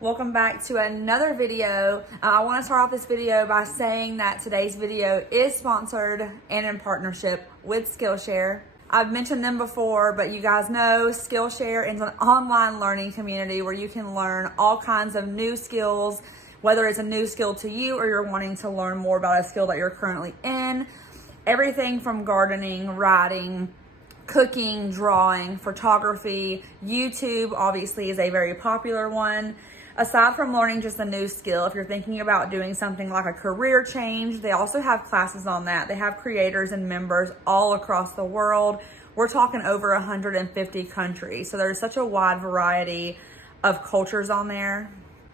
Welcome back to another video. I want to start off this video by saying that today's video is sponsored and in partnership with Skillshare. I've mentioned them before, but you guys know Skillshare is an online learning community where you can learn all kinds of new skills, whether it's a new skill to you or you're wanting to learn more about a skill that you're currently in. Everything from gardening, writing, cooking, drawing, photography. YouTube obviously is a very popular one. Aside from learning just a new skill, if you're thinking about doing something like a career change, they also have classes on that. They have creators and members all across the world. We're talking over 150 countries. So there's such a wide variety of cultures on there.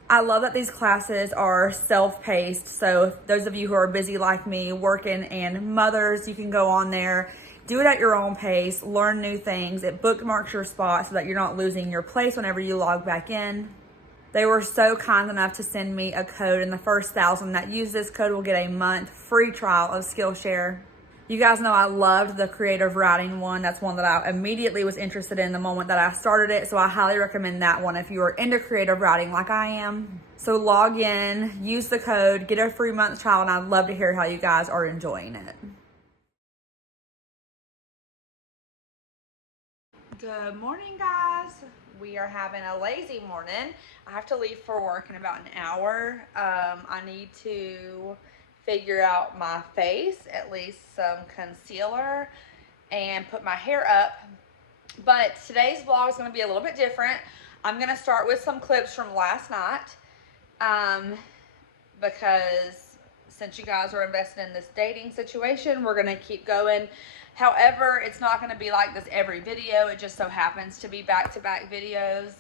I love that these classes are self-paced. So those of you who are busy like me, working and mothers, you can go on there, do it at your own pace, learn new things. It bookmarks your spot so that you're not losing your place whenever you log back in. They were so kind enough to send me a code, and the first 1,000 that use this code will get a month free trial of Skillshare. You guys know I loved the creative writing one. That's one that I immediately was interested in the moment that I started it. So I highly recommend that one if you are into creative writing like I am. So log in, use the code, get a free month trial, and I'd love to hear how you guys are enjoying it. Good morning, guys. We are having a lazy morning. I have to leave for work in about an hour. I need to figure out my face, at least some concealer, and put my hair up. But today's vlog is going to be a little bit different. I'm going to start with some clips from last night because since you guys are invested in this dating situation, we're going to keep going. However, it's not going to be like this every video. It just so happens to be back-to-back videos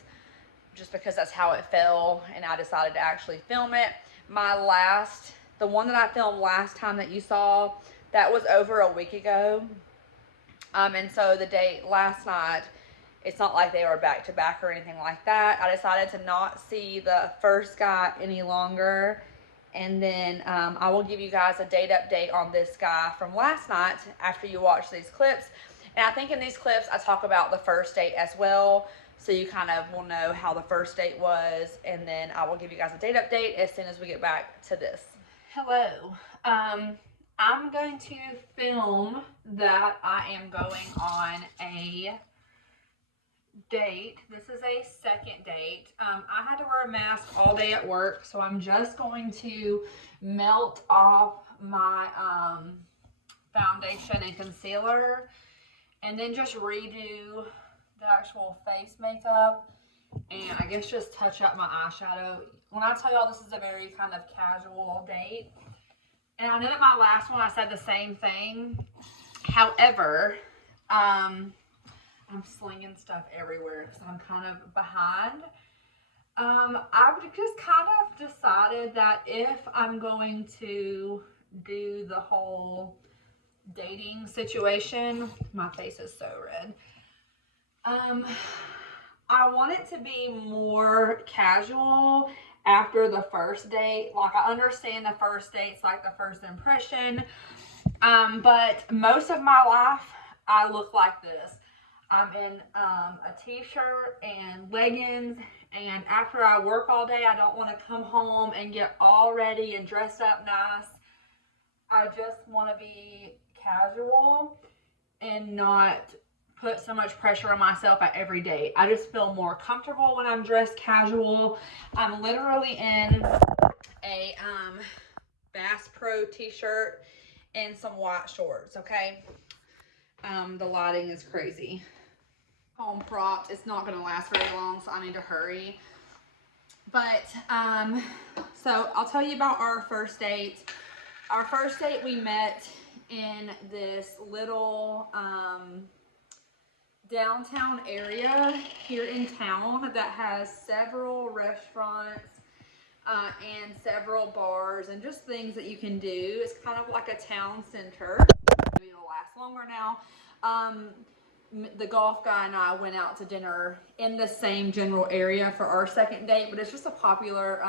just because that's how it fell and I decided to actually film it. The one that I filmed last time that you saw, that was over a week ago. And so the date last night, it's not like they were back-to-back or anything like that. I decided to not see the first guy any longer. And then I will give you guys a date update on this guy from last night after you watch these clips. And I think in these clips, I talk about the first date as well. So you kind of will know how the first date was. And then I will give you guys a date update as soon as we get back to this. Hello. I'm going to film that I am going on a date. This is a second date. I had to wear a mask all day at work, so I'm just going to melt off my foundation and concealer and then just redo the actual face makeup and I guess just touch up my eyeshadow. When I tell y'all this is a very kind of casual date, and I know that my last one I said the same thing. However, I'm slinging stuff everywhere because I'm kind of behind. I've just kind of decided that if I'm going to do the whole dating situation, my face is so red. I want it to be more casual after the first date. Like, I understand the first date's like the first impression, but most of my life I look like this. I'm in a t-shirt and leggings, and after I work all day, I don't want to come home and get all ready and dressed up nice. I just want to be casual and not put so much pressure on myself at every date. I just feel more comfortable when I'm dressed casual. I'm literally in a Bass Pro t-shirt and some white shorts, okay? The lighting is crazy. Home propped. It's not going to last very long, so I need to hurry. But so I'll tell you about our first date. Our first date, we met in this little downtown area here in town that has several restaurants and several bars and just things that you can do. It's kind of like a town center. Maybe it'll last longer now. The golf guy and I went out to dinner in the same general area for our second date, but it's just a popular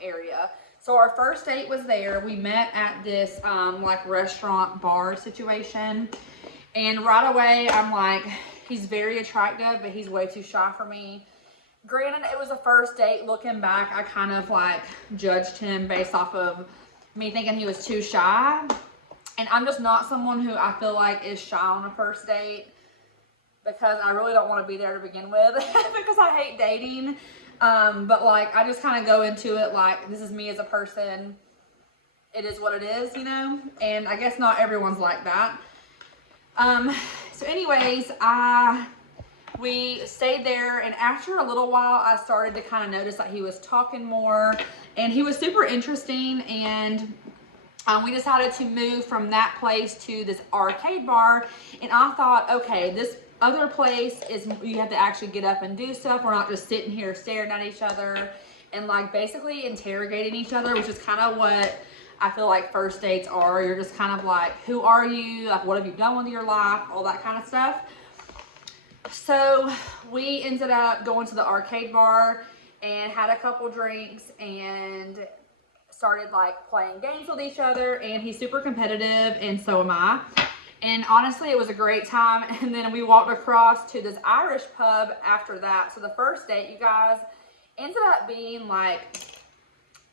area. So our first date was there. We met at this like restaurant bar situation, and right away I'm like, he's very attractive, but he's way too shy for me. Granted, it was a first date. Looking back, I kind of like judged him based off of me thinking he was too shy. And I'm just not someone who I feel like is shy on a first date, because I really don't want to be there to begin with because I hate dating. But like, I just kind of go into it like, this is me as a person. It is what it is, you know? And I guess not everyone's like that. So anyways, we stayed there, and after a little while, I started to kind of notice that he was talking more, and he was super interesting, and we decided to move from that place to this arcade bar, and I thought, okay, this other place is, you have to actually get up and do stuff. We're not just sitting here staring at each other and like basically interrogating each other, which is kind of what I feel like first dates are. You're just kind of like, who are you? Like, what have you done with your life? All that kind of stuff. So we ended up going to the arcade bar and had a couple drinks and started like playing games with each other, and he's super competitive and so am I. And honestly, it was a great time. And then we walked across to this Irish pub after that. So the first date, you guys, ended up being like,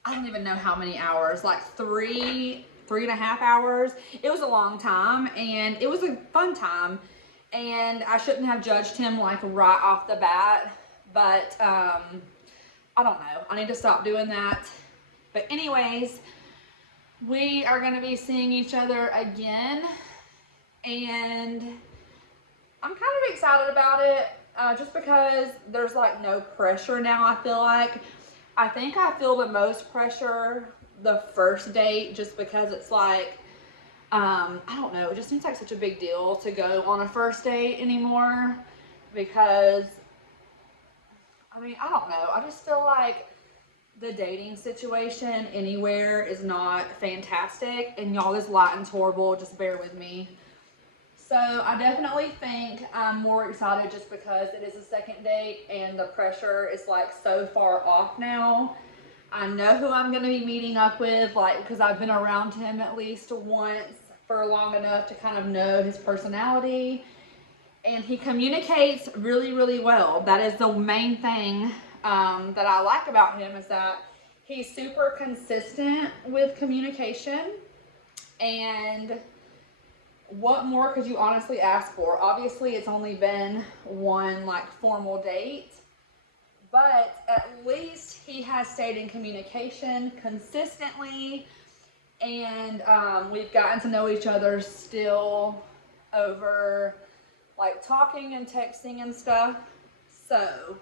I don't even know how many hours, like three and a half hours. It was a long time, and it was a fun time. And I shouldn't have judged him like right off the bat, but I don't know. I need to stop doing that. But anyways, we are going to be seeing each other again, and I'm kind of excited about it, just because there's like no pressure now. I feel like, I think I feel the most pressure the first date, just because it's like, I don't know, it just seems like such a big deal to go on a first date anymore, because, I mean, I don't know, I just feel like the dating situation anywhere is not fantastic, and y'all, this lighting's horrible, just bear with me. So I definitely think I'm more excited just because it is a second date and the pressure is like so far off now. I know who I'm going to be meeting up with, like, because I've been around him at least once for long enough to kind of know his personality, and he communicates really, really well. That is the main thing that I like about him, is that he's super consistent with communication. And what more could you honestly ask for? Obviously, it's only been one like formal date, but at least he has stayed in communication consistently, and we've gotten to know each other still over like talking and texting and stuff. So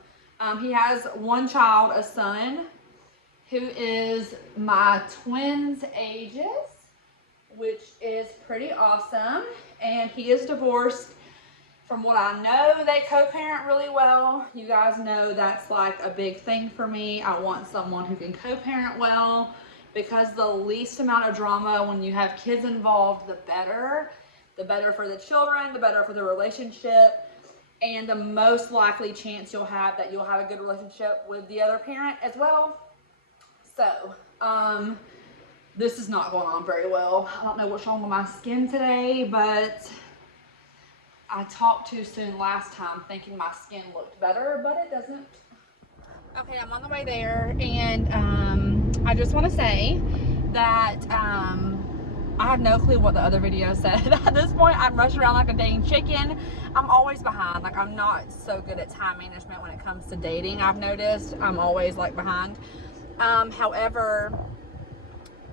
he has one child, a son, who is my twins' ages, which is pretty awesome. And he is divorced. From what I know, they co-parent really well. You guys know that's like a big thing for me. I want someone who can co-parent well, because the least amount of drama when you have kids involved, the better. The better for the children, the better for the relationship, and the most likely chance you'll have that you'll have a good relationship with the other parent as well. So, this is not going on very well. I don't know what's wrong with my skin today, but I talked too soon last time thinking my skin looked better, but it doesn't. Okay, I'm on the way there, and I just want to say that I have no clue what the other video said. At this point, I'm rushing around like a dang chicken. I'm always behind. Like, I'm not so good at time management when it comes to dating. I've noticed I'm always like behind. However,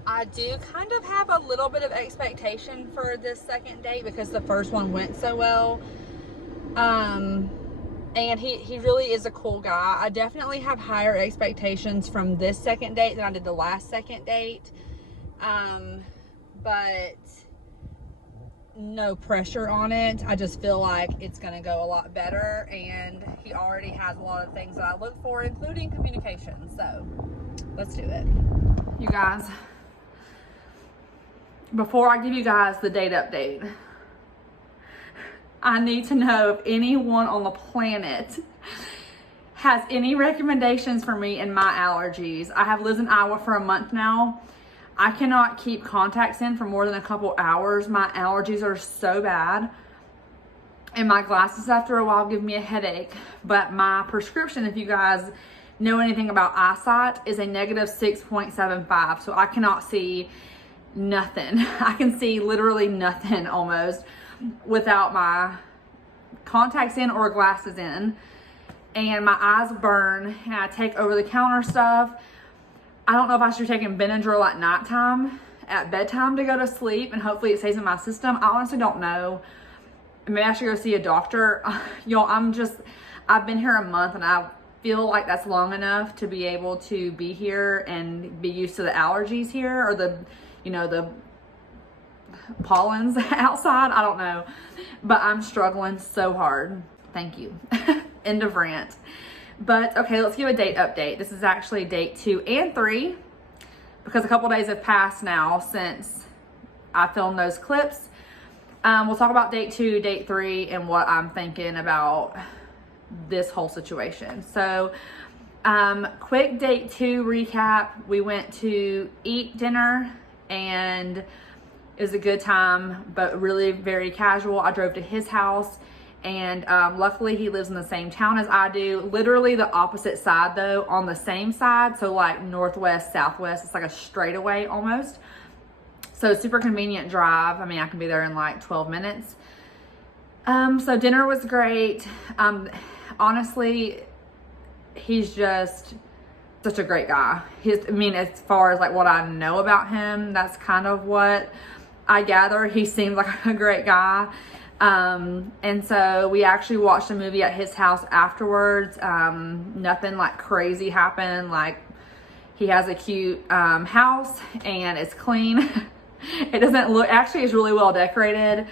I do kind of have a little bit of expectation for this second date, because the first one went so well. And he really is a cool guy. I definitely have higher expectations from this second date than I did the last second date. But no pressure on it. I just feel like it's gonna go a lot better, and he already has a lot of things that I look for, including communication. So let's do it. You guys, before I give you guys the date update, I need to know if anyone on the planet has any recommendations for me and my allergies. I have lived in Iowa for a month now. I cannot keep contacts in for more than a couple hours. My allergies are so bad. and my glasses after a while give me a headache. But my prescription, if you guys know anything about eyesight, is a negative 6.75. So I cannot see nothing. I can see literally nothing almost without my contacts in or glasses in. And my eyes burn, and I take over-the-counter stuff. I don't know if I should be taking Benadryl at nighttime, at bedtime to go to sleep, and hopefully it stays in my system. I honestly don't know. Maybe I should go see a doctor. Y'all, I've been here a month, and I feel like that's long enough to be able to be here and be used to the allergies here, or the, you know, the pollens outside. I don't know, but I'm struggling so hard. Thank you. End of rant. But okay, let's give a date update. This is actually date 2 and 3 because a couple days have passed now since I filmed those clips. We'll talk about date 2, date 3, and what I'm thinking about this whole situation. So, quick date 2 recap. We went to eat dinner, and it was a good time, but really very casual. I drove to his house, and luckily he lives in the same town as I do. Literally the opposite side though, on the same side. So like northwest, southwest, it's like a straightaway almost. So super convenient drive. I mean, I can be there in like 12 minutes. So dinner was great. Honestly, he's just such a great guy. I mean, as far as like what I know about him, that's kind of what I gather. He seems like a great guy. And so we actually watched a movie at his house afterwards. Nothing like crazy happened. Like, he has a cute house, and it's clean. It doesn't look, actually it's really well decorated.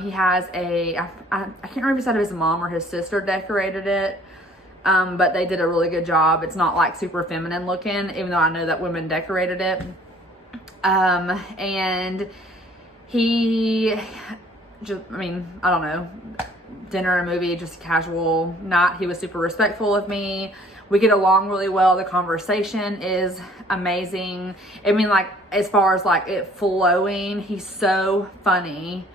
He has I can't remember if he said his mom or his sister decorated it. But they did a really good job. It's not like super feminine looking, even though I know that women decorated it. And he just, I mean, I don't know, dinner and movie, just casual night. He was super respectful of me. We get along really well. The conversation is amazing. I mean, like, as far as like it flowing, he's so funny.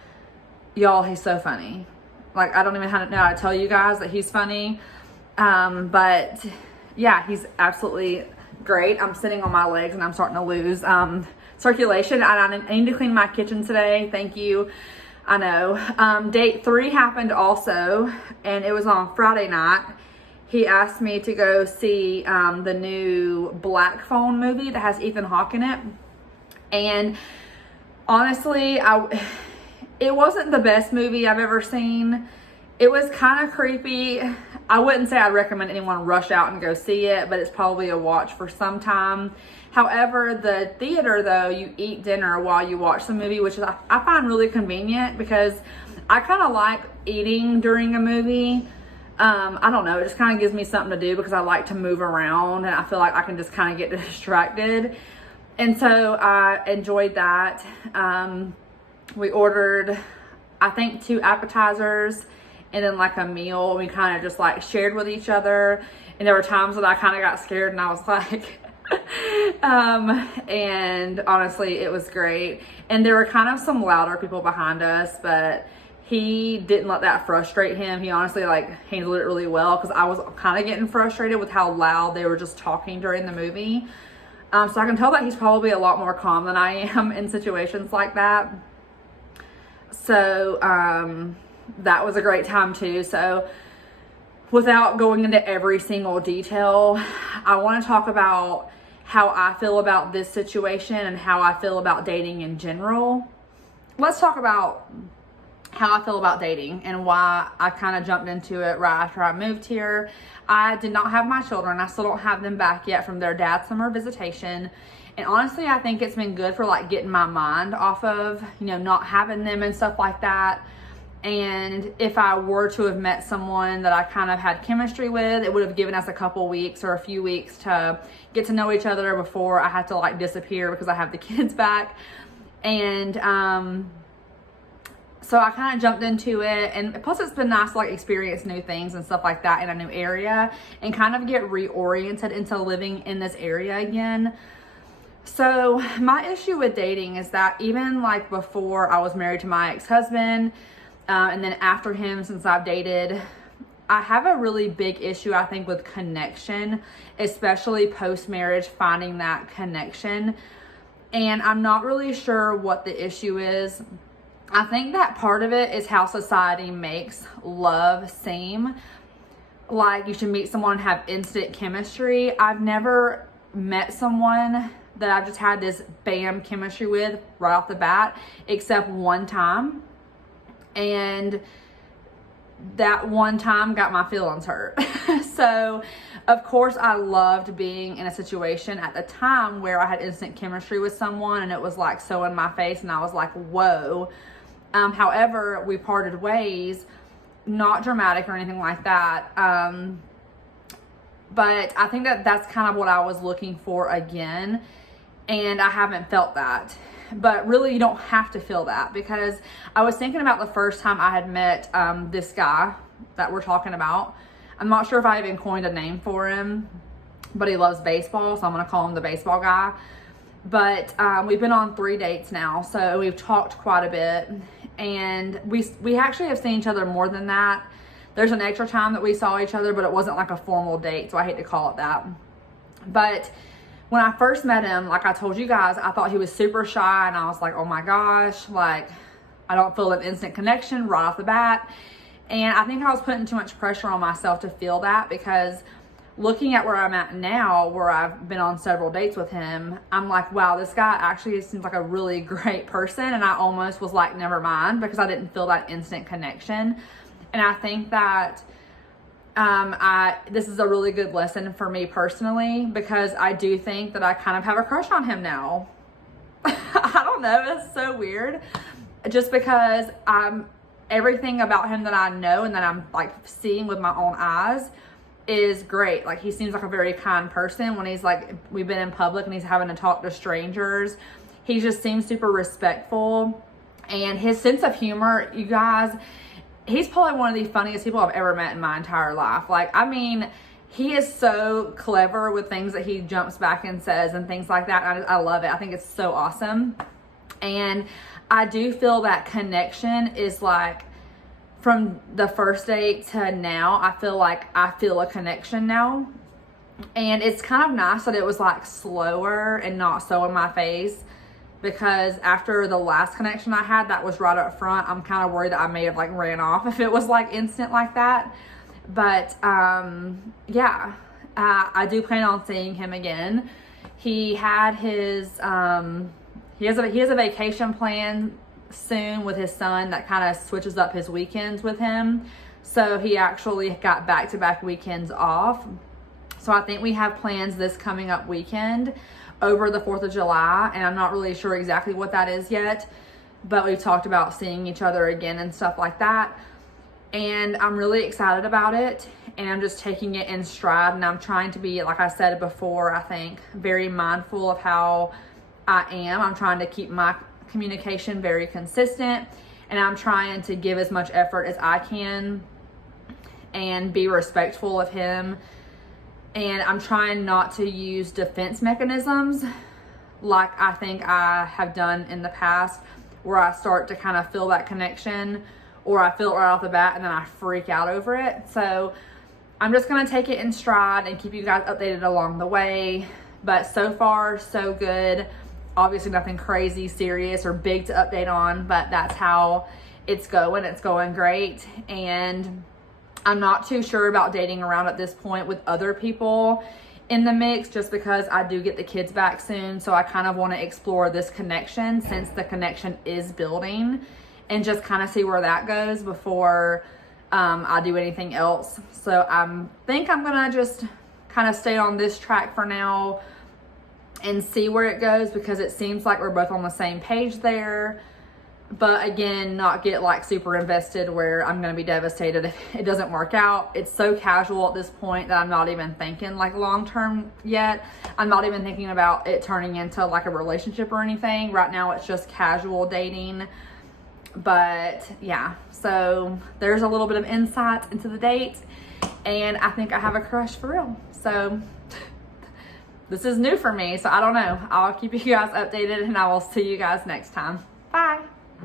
Y'all, he's so funny. Like, I don't even know how to tell you guys that he's funny. But yeah, he's absolutely great. I'm sitting on my legs and I'm starting to lose circulation. I need to clean my kitchen today. Thank you. I know. Date 3 happened also, and it was on Friday night. He asked me to go see the new Black Phone movie that has Ethan Hawke in it. And honestly, it wasn't the best movie I've ever seen. It was kind of creepy. I wouldn't say I'd recommend anyone rush out and go see it, but it's probably a watch for some time. However, the theater though, you eat dinner while you watch the movie, which is I find really convenient because I kind of like eating during a movie. I don't know, it just kind of gives me something to do because I like to move around, and I feel like I can just kind of get distracted. And so I enjoyed that. We ordered, I think, 2 appetizers and then like a meal. We kind of just like shared with each other, and there were times that I kind of got scared and I was like and honestly it was great. And there were kind of some louder people behind us, but he didn't let that frustrate him. He honestly like handled it really well, because I was kind of getting frustrated with how loud they were just talking during the movie. So I can tell that he's probably a lot more calm than I am in situations like that. So that was a great time too. So without going into every single detail, I want to talk about how I feel about this situation and how I feel about dating in general. Let's talk about how I feel about dating and why I kind of jumped into it right after I moved here. I did not have my children. I still don't have them back yet from their dad's summer visitation. And honestly, I think it's been good for like getting my mind off of, you know, not having them and stuff like that. And if I were to have met someone that I kind of had chemistry with, it would have given us a couple weeks or a few weeks to get to know each other before I had to like disappear because I have the kids back. And so I kind of jumped into it, and plus it's been nice to like experience new things and stuff like that in a new area and kind of get reoriented into living in this area again. So my issue with dating is that even like before I was married to my ex-husband, And then after him, since I've dated, I have a really big issue, I think, with connection, especially post-marriage, finding that connection. And I'm not really sure what the issue is. I think that part of it is how society makes love seem like you should meet someone and have instant chemistry. I've never met someone that I've just had this bam chemistry with right off the bat, except one time. And that one time got my feelings hurt. So of course I loved being in a situation at the time where I had instant chemistry with someone and it was like so in my face and I was like, whoa. However, we parted ways, not dramatic or anything like that. But I think that that's kind of what I was looking for again. And I haven't felt that. But really, you don't have to feel that, because I was thinking about the first time I had met this guy that we're talking about. I'm not sure if I even coined a name for him, but he loves baseball, so I'm going to call him the baseball guy. But we've been on 3 dates now, so we've talked quite a bit. And we actually have seen each other more than that. There's an extra time that we saw each other, but it wasn't like a formal date, so I hate to call it that. But when I first met him, like I told you guys, I thought he was super shy, and I was like, oh my gosh, like I don't feel an instant connection right off the bat. And I think I was putting too much pressure on myself to feel that, because looking at where I'm at now, where I've been on several dates with him, I'm like, wow, this guy actually seems like a really great person. And I almost was like, never mind, because I didn't feel that instant connection. And I think that this is a really good lesson for me personally, because I do think that I kind of have a crush on him now. I don't know, it's so weird. Just because everything about him that I know and that I'm like seeing with my own eyes is great. Like, he seems like a very kind person. When he's like, we've been in public and he's having to talk to strangers, he just seems super respectful. And his sense of humor, you guys, he's probably one of the funniest people I've ever met in my entire life. Like, I mean, he is so clever with things that he jumps back and says and things like that. I love it. I think it's so awesome. And I do feel that connection is like, from the first date to now, I feel like I feel a connection now. And it's kind of nice that it was like slower and not so in my face, because after the last connection I had that was right up front, I'm kind of worried that I may have like ran off if it was like instant like that. But yeah, I do plan on seeing him again. He had his he has a vacation plan soon with his son that kind of switches up his weekends with him. So he actually got back-to-back weekends off. So I think we have plans this coming up weekend over the 4th of July, and I'm not really sure exactly what that is yet, but we've talked about seeing each other again and stuff like that. And I'm really excited about it, and I'm just taking it in stride, and I'm trying to be, like I said before, I think very mindful of how I am. I'm trying to keep my communication very consistent, and I'm trying to give as much effort as I can and be respectful of him. And I'm trying not to use defense mechanisms like I think I have done in the past, where I start to kind of feel that connection, or I feel it right off the bat and then I freak out over it. So I'm just going to take it in stride and keep you guys updated along the way. But so far, so good. Obviously nothing crazy, serious, or big to update on, but that's how it's going. It's going great. And I'm not too sure about dating around at this point with other people in the mix, just because I do get the kids back soon. So I kind of want to explore this connection, since the connection is building, and just kind of see where that goes before I do anything else. So I think I'm going to just kind of stay on this track for now and see where it goes, because it seems like we're both on the same page there. But again, not get like super invested where I'm going to be devastated if it doesn't work out. It's so casual at this point that I'm not even thinking like long term yet. I'm not even thinking about it turning into like a relationship or anything. Right now it's just casual dating. But yeah, so there's a little bit of insight into the date, and I think I have a crush for real. So this is new for me, so I don't know. I'll keep you guys updated, and I will see you guys next time. Bye.